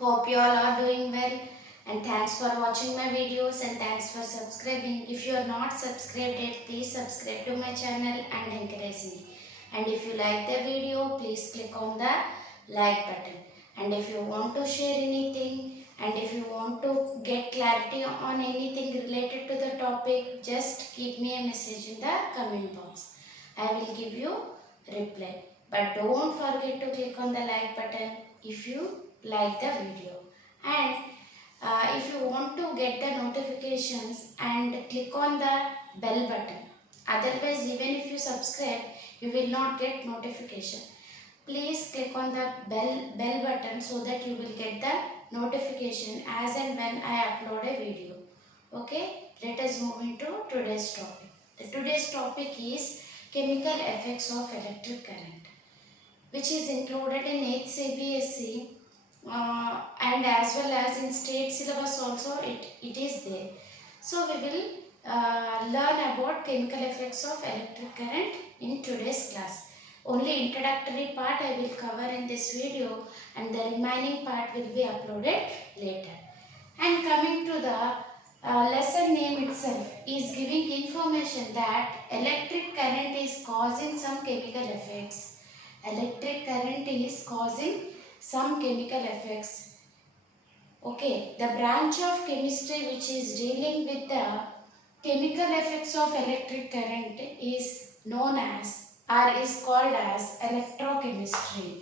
Hope you all are doing well, and thanks for watching my videos and thanks for subscribing. If you are not subscribed yet, please subscribe to my channel and encourage me. And if you like the video, please click on the like button. And if you want to share anything and if you want to get clarity on anything related to the topic, just keep me a message in the comment box. I will give you reply. But don't forget to click on the like button if you like the video. And if you want to get the notifications and click on the bell button. Otherwise, even if you subscribe, you will not get notification. Please click on the bell button so that you will get the notification as and when I upload a video. Okay, let us move into today's topic. Today's topic is chemical effects of electric current, which is included in 8th CBSE and as well as in state syllabus also it is there. So we will learn about chemical effects of electric current in today's class. Only introductory part I will cover in this video and the remaining part will be uploaded later. And coming to the lesson name itself is giving information that electric current is causing some chemical effects. Electric current is causing some chemical effects. Okay, the branch of chemistry which is dealing with the chemical effects of electric current is known as or is called as electrochemistry.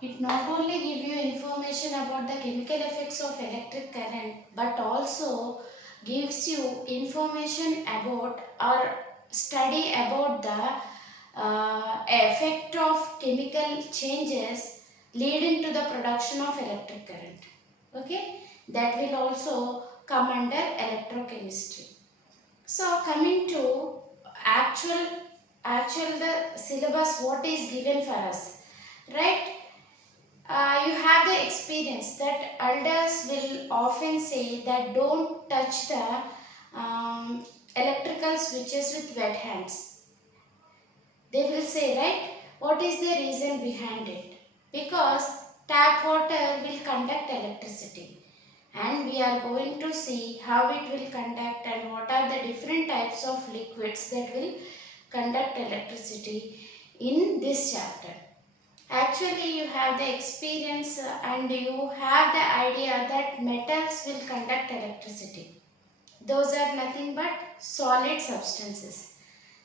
It not only gives you information about the chemical effects of electric current but also gives you information about or study about the effect of chemical changes leading to the production of electric current. Okay, that will also come under electrochemistry. So coming to actual the syllabus, what is given for us, right? You have the experience that elders will often say that don't touch the electrical switches with wet hands. They will say, right? What is the reason behind it? Because tap water will conduct electricity, and we are going to see how it will conduct and what are the different types of liquids that will conduct electricity in this chapter. Actually, you have the experience and you have the idea that metals will conduct electricity. Those are nothing but solid substances.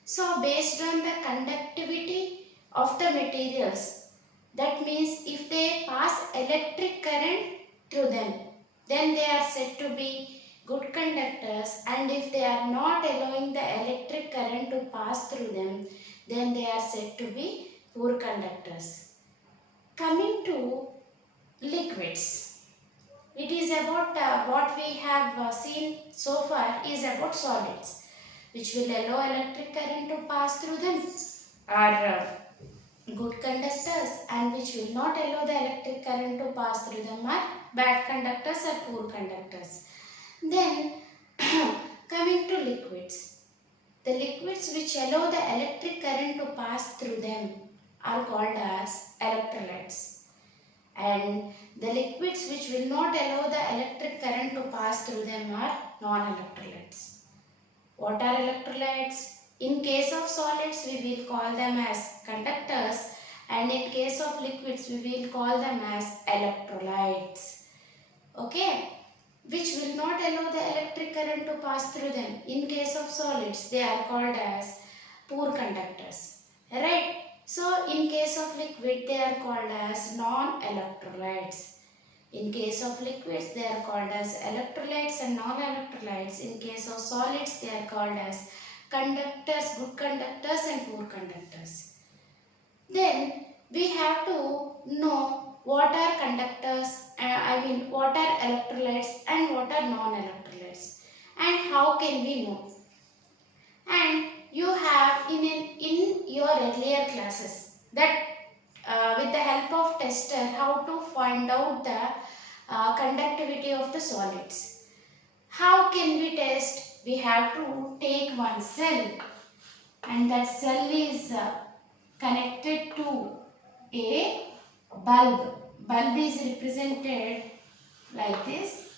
So, based on the conductivity of the materials, that means if they pass electric current through them, then they are said to be good conductors, and if they are not allowing the electric current to pass through them, then they are said to be poor conductors. Coming to liquids, it is about what we have seen so far is about solids, which will allow electric current to pass through them, are good conductors, and which will not allow the electric current to pass through them are bad conductors or poor conductors. Then coming to liquids, the liquids which allow the electric current to pass through them are called as electrolytes, and the liquids which will not allow the electric current to pass through them are non-electrolytes. What are electrolytes? In case of solids, we will call them as conductors, and in case of liquids, we will call them as electrolytes. Okay, which will not allow the electric current to pass through them. In case of solids, they are called as poor conductors. Right? So, in case of liquid, they are called as non-electrolytes. In case of liquids, they are called as electrolytes and non-electrolytes. In case of solids, they are called as conductors, good conductors and poor conductors. Then, we have to know what are conductors, what are electrolytes and what are non-electrolytes, and how can we know. And you have in your earlier classes that with the help of tester how to find out the conductivity of the solids. How can we test? We have to take one cell and that cell is connected to a bulb. Bulb is represented like this,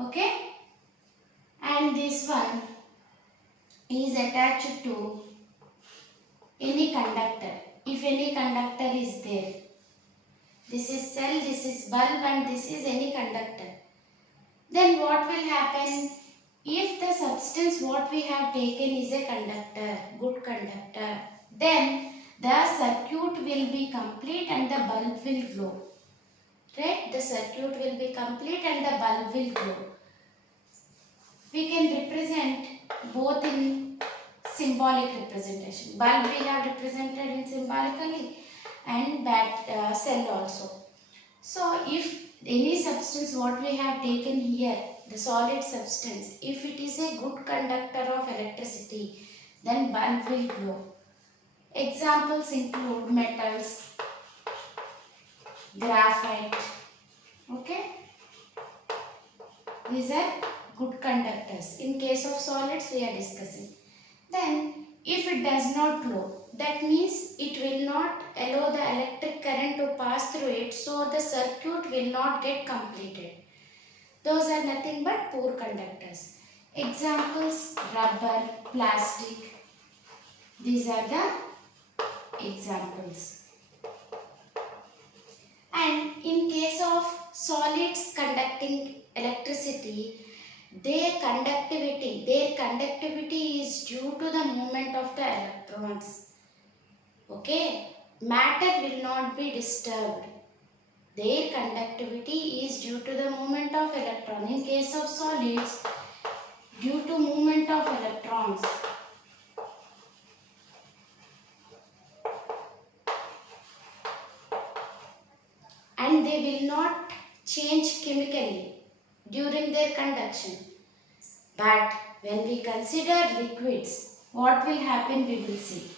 okay, and this one is attached to any conductor. If any conductor is there, this is cell, this is bulb, and this is any conductor. Then what will happen? If the substance what we have taken is a conductor, good conductor, then the circuit will be complete and the bulb will glow. Right? The circuit will be complete and the bulb will glow. We can represent both in symbolic representation. Bulb we have represented in symbolically and cell also. So if any substance what we have taken here, the solid substance, if it is a good conductor of electricity, then bulb will glow. Examples include metals, graphite, okay. These are good conductors. In case of solids we are discussing. Then if it does not glow, that means it will not allow the electric current to pass through it, so the circuit will not get completed. Those are nothing but poor conductors. Examples: rubber, plastic. These are the examples. And in case of solids conducting electricity, their conductivity is due to the movement of the electrons. Okay, matter will not be disturbed. Their conductivity is due to the movement of electron. In case of solids, due to movement of electrons. And they will not change chemically during their conduction. But when we consider liquids, what will happen we will see.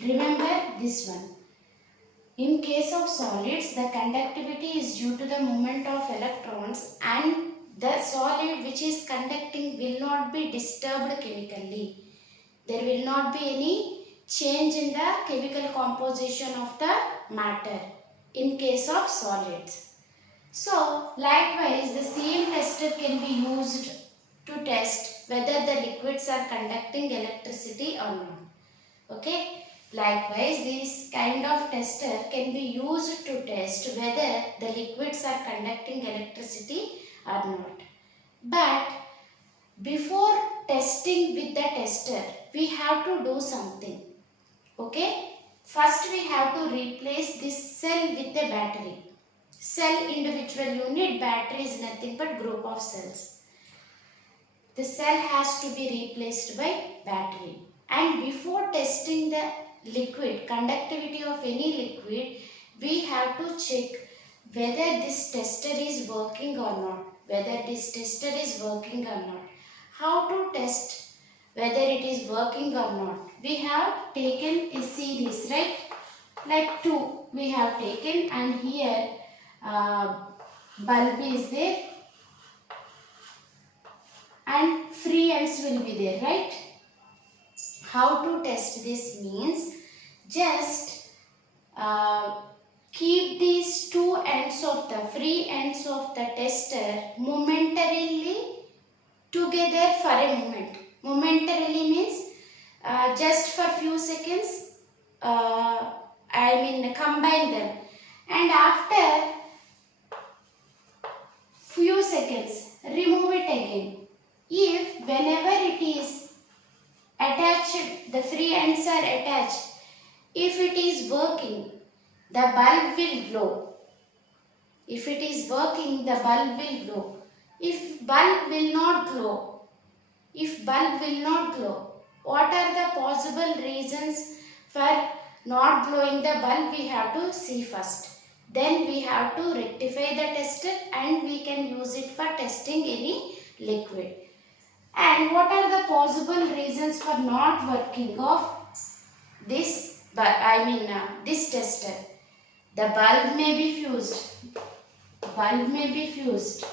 Remember this one. In case of solids, the conductivity is due to the movement of electrons, and the solid which is conducting will not be disturbed chemically. There will not be any change in the chemical composition of the matter in case of solids. So, likewise, the same tester can be used to test whether the liquids are conducting electricity or not. Okay. Likewise, this kind of tester can be used to test whether the liquids are conducting electricity or not. But before testing with the tester, we have to do something. Okay. First, we have to replace this cell with a battery. Cell individual unit, battery is nothing but group of cells. The cell has to be replaced by battery. And before testing the liquid, conductivity of any liquid, we have to check whether this tester is working or not. Whether this tester is working or not. How to test whether it is working or not? We have taken a series, right? Like 2 we have taken, and here bulb is there and free ends will be there, right? How to test this means, just keep these two ends of the free ends of the tester momentarily together for a moment. Momentarily means just for few seconds, combine them, and after few seconds remove it again. If whenever it is attached, the free ends are attached, if it is working, the bulb will glow. If it is working, the bulb will glow. If bulb will not glow, what are the possible reasons for not glowing the bulb? We have to see first. Then we have to rectify the tester and we can use it for testing any liquid. And what are the possible reasons for not working of this, this tester? The bulb may be fused.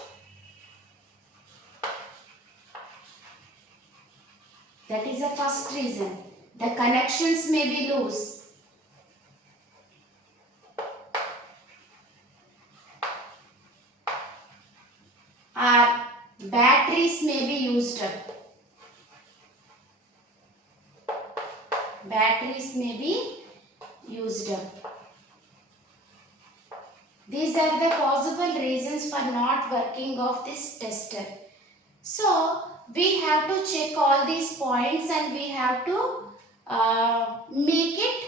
That is the first reason. The connections may be loose. Or batteries may be used up. Batteries may be used up. These are the possible reasons for not working of this tester. So, we have to check all these points and we have to make it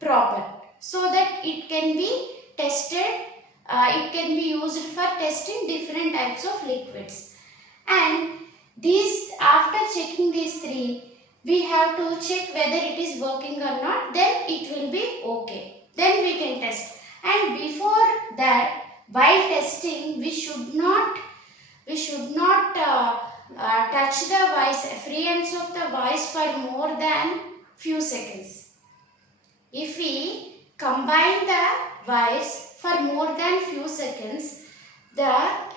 proper so that it can be tested, it can be used for testing different types of liquids. And these, after checking these three, we have to check whether it is working or not, then it will be okay. Then we can test. And before that, while testing, we should not touch the vice, free ends of the vice for more than few seconds. If we combine the vice for more than few seconds, the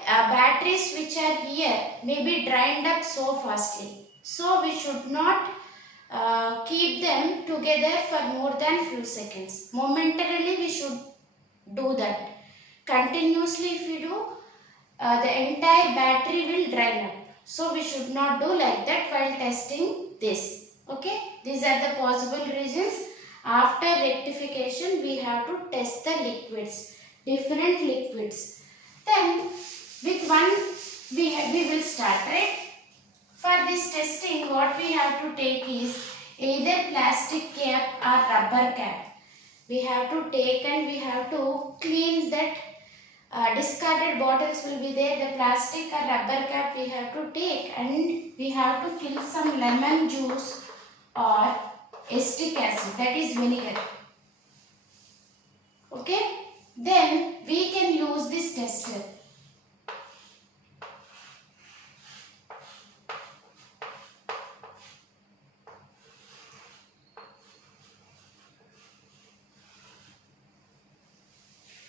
batteries which are here may be drained up so fastly. So we should not keep them together for more than few seconds. Momentarily we should do that. Continuously if we do, the entire battery will drain up. So we should not do like that while testing this. Okay, these are the possible reasons. After rectification, we have to test the liquids, different liquids. Then with one we will start, right? For this testing, what we have to take is either plastic cap or rubber cap. We have to take and we have to clean that. Discarded bottles will be there, the plastic or rubber cap we have to take, and we have to fill some lemon juice or acetic acid, that is vinegar. Okay, then we can use this tester.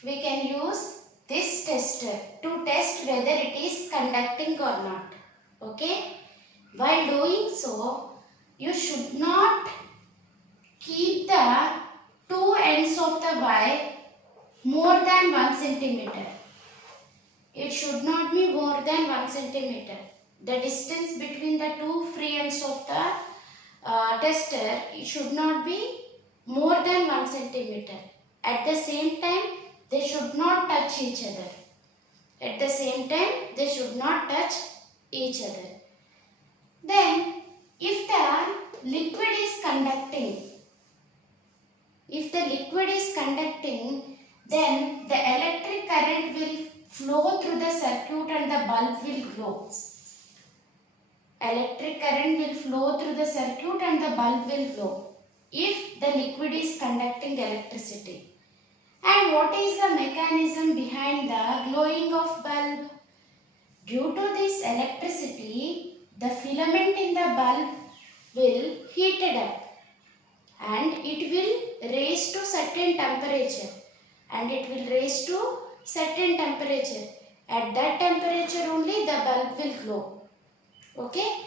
We can use this tester to test whether it is conducting or not. Okay, while doing so, you should not keep the two ends of the wire more than 1 centimeter. It should not be more than 1 centimeter. The distance between the two free ends of the tester, it should not be more than 1 centimeter. At the same time, they should not touch each other. At the same time, they should not touch each other. Then, if the liquid is conducting, then the electric current will flow through the circuit and the bulb will glow. Electric current will flow through the circuit and the bulb will glow if the liquid is conducting electricity. And what is the mechanism behind the glowing of bulb? Due to this electricity, the filament in the bulb will heat it up and it will raise to certain temperature. At that temperature only the bulb will glow. Okay?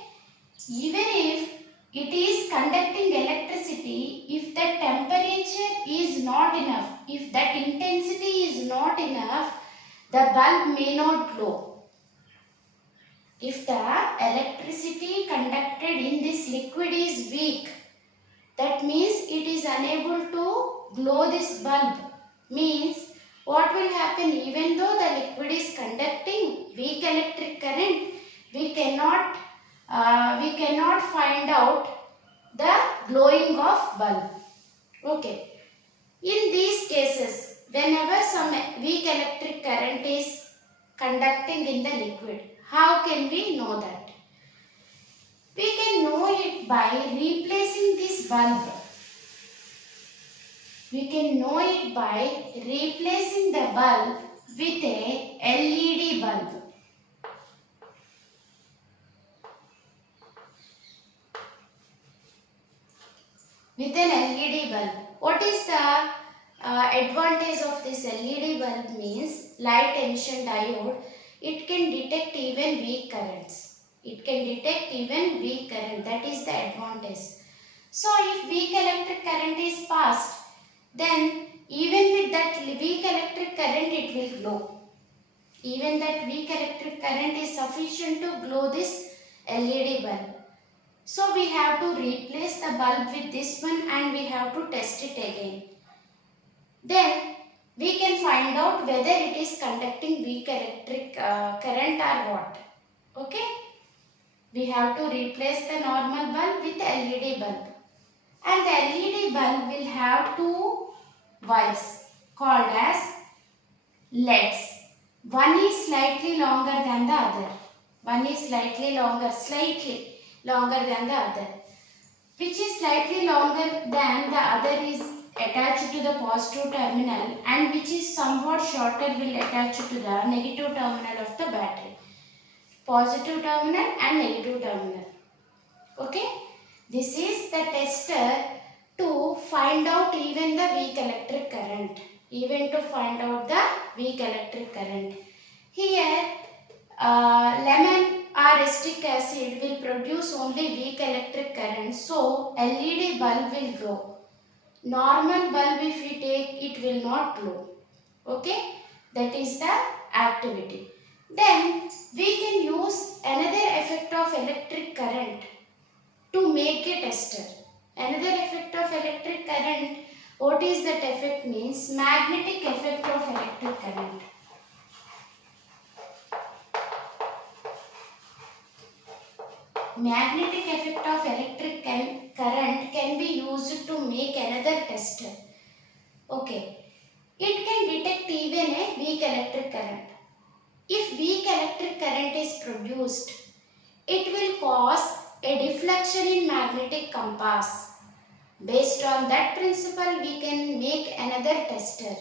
Even if it is conducting electricity, if the temperature is not enough, if that intensity is not enough, the bulb may not glow. If the electricity conducted in this liquid is weak, that means it is unable to glow this bulb. Means what will happen, even though the liquid is conducting weak electric current, we cannot find out the glowing of bulb. Okay. In these cases, whenever some weak electric current is conducting in the liquid, how can we know that? We can know it by replacing this bulb. We can know it by replacing the bulb with a LED bulb. With an LED bulb. What is the advantage of this LED bulb means light emission diode. It can detect even weak currents. That is the advantage. So if weak electric current is passed, then even with that weak electric current it will glow. Even that weak electric current is sufficient to glow this LED bulb. So we have to replace the bulb with this one and we have to test it again. Then we can find out whether it is conducting weak electric current or what. Okay. We have to replace the normal bulb with LED bulb. And the LED bulb will have two wires called as LEDs. One is slightly longer than the other. One is slightly longer than the other. Which is slightly longer than the other is attached to the positive terminal and which is somewhat shorter will attach to the negative terminal of the battery. Positive terminal and negative terminal. Okay. This is the tester to find out even the weak electric current. Here lemon or acetic acid will produce only weak electric current. So LED bulb will glow. Normal bulb if we take it will not glow. Okay. That is the activity. Then we can use another effect of electric current to make a tester. Another effect of electric current, what is that effect means? Magnetic effect of electric current. Magnetic effect of electric current can be used to make another tester. Okay. It can detect even a weak electric current. If weak electric current is produced, it will cause a deflection in magnetic compass. Based on that principle, we can make another tester.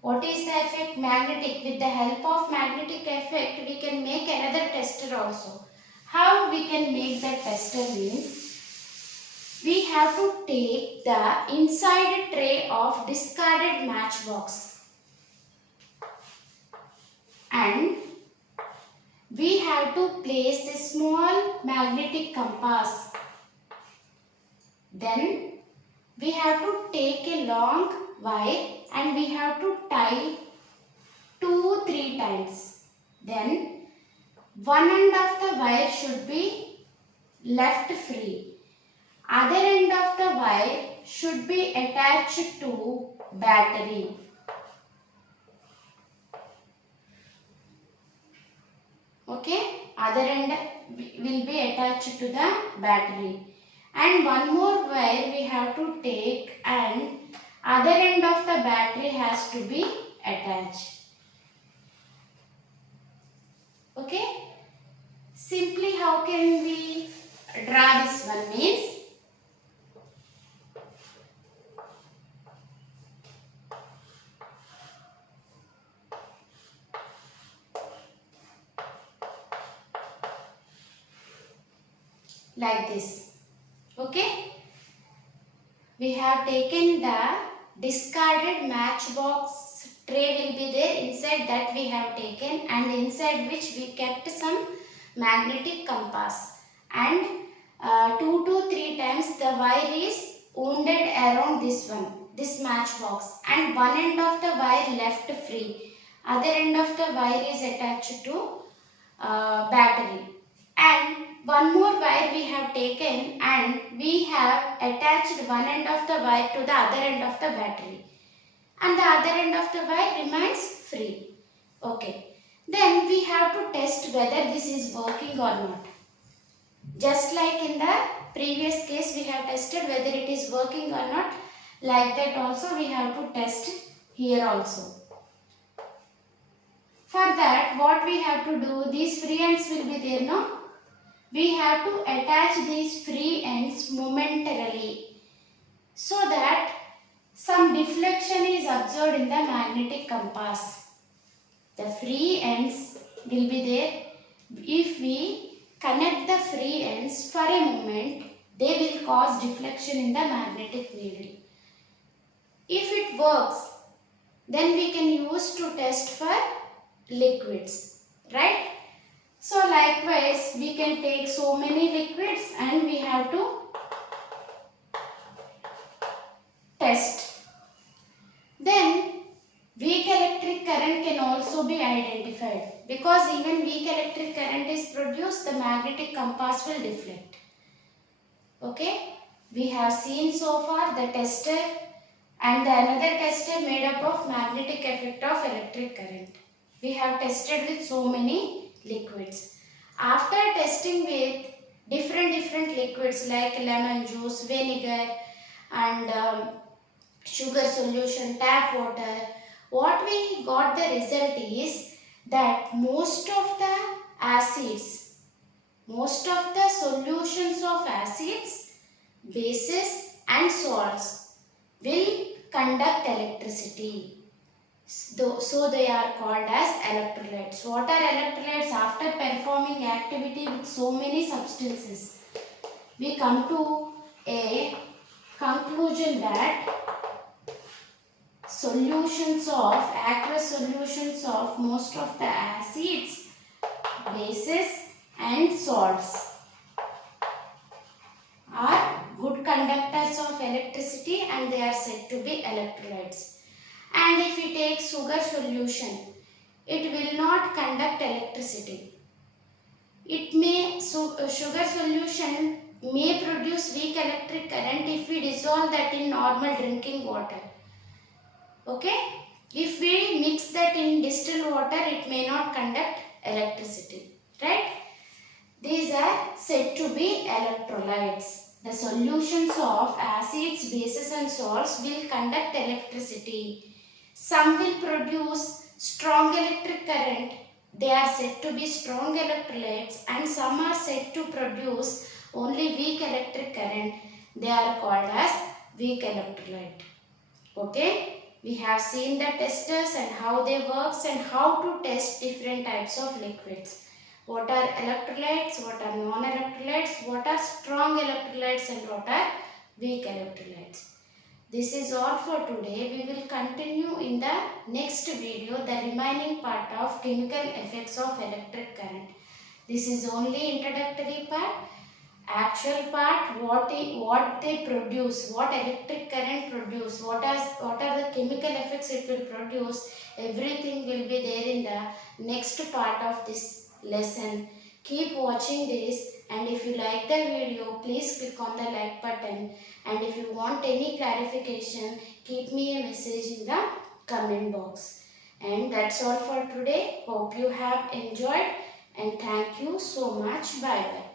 What is the effect? Magnetic. With the help of magnetic effect, we can make another tester also. How we can make that tester means, we have to take the inside tray of discarded matchbox and we have to place a small magnetic compass. Then we have to take a long wire and we have to tie 2-3 times. Then one end of the wire should be left free. Other end of the wire should be attached to battery. Okay, other end will be attached to the battery. And one more wire we have to take and other end of the battery has to be attached. Okay. Simply how can we draw this one means, like this. Okay. We have taken the discarded matchbox tray will be there. Inside that we have taken and inside which we kept some magnetic compass and 2 to 3 times the wire is wounded around this matchbox and one end of the wire left free. Other end of the wire is attached to battery and one more wire we have taken and we have attached one end of the wire to the other end of the battery and the other end of the wire remains free. Okay. Then we have to test whether this is working or not. Just like in the previous case we have tested whether it is working or not, like that also we have to test here also. For that what we have to do, these free ends will be there, no? We have to attach these free ends momentarily so that some deflection is observed in the magnetic compass. The free ends will be there. If we connect the free ends for a moment, they will cause deflection in the magnetic needle. If it works, then we can use to test for liquids, right? So likewise, we can take so many liquids and we have to test. Then weak electric current can also be identified, because even weak electric current is produced, the magnetic compass will deflect. Okay, we have seen so far the tester and the another tester made up of magnetic effect of electric current. We have tested with so many liquids. After testing with different liquids like lemon juice, vinegar and sugar solution, tap water, what we got the result is that most of the acids, most of the solutions of acids, bases and salts will conduct electricity. So they are called as electrolytes. What are electrolytes? After performing activity with so many substances, we come to a conclusion that aqueous solutions of most of the acids, bases and salts are good conductors of electricity and they are said to be electrolytes. And if we take sugar solution, it will not conduct electricity. Sugar solution may produce weak electric current if we dissolve that in normal drinking water. Okay? If we mix that in distilled water, it may not conduct electricity. Right? These are said to be electrolytes. The solutions of acids, bases and salts will conduct electricity. Some will produce strong electric current. They are said to be strong electrolytes, and some are said to produce only weak electric current. They are called as weak electrolyte. Okay? We have seen the testers and how they works and how to test different types of liquids. What are electrolytes, what are non-electrolytes, what are strong electrolytes and what are weak electrolytes. This is all for today. We will continue in the next video the remaining part of chemical effects of electric current. This is only introductory part. Actual part, what they produce, what electric current produce, what are the chemical effects it will produce, everything will be there in the next part of this lesson. Keep watching this, and if you like the video, please click on the like button, and if you want any clarification, keep me a message in the comment box. And that's all for today. Hope you have enjoyed, and thank you so much. Bye bye.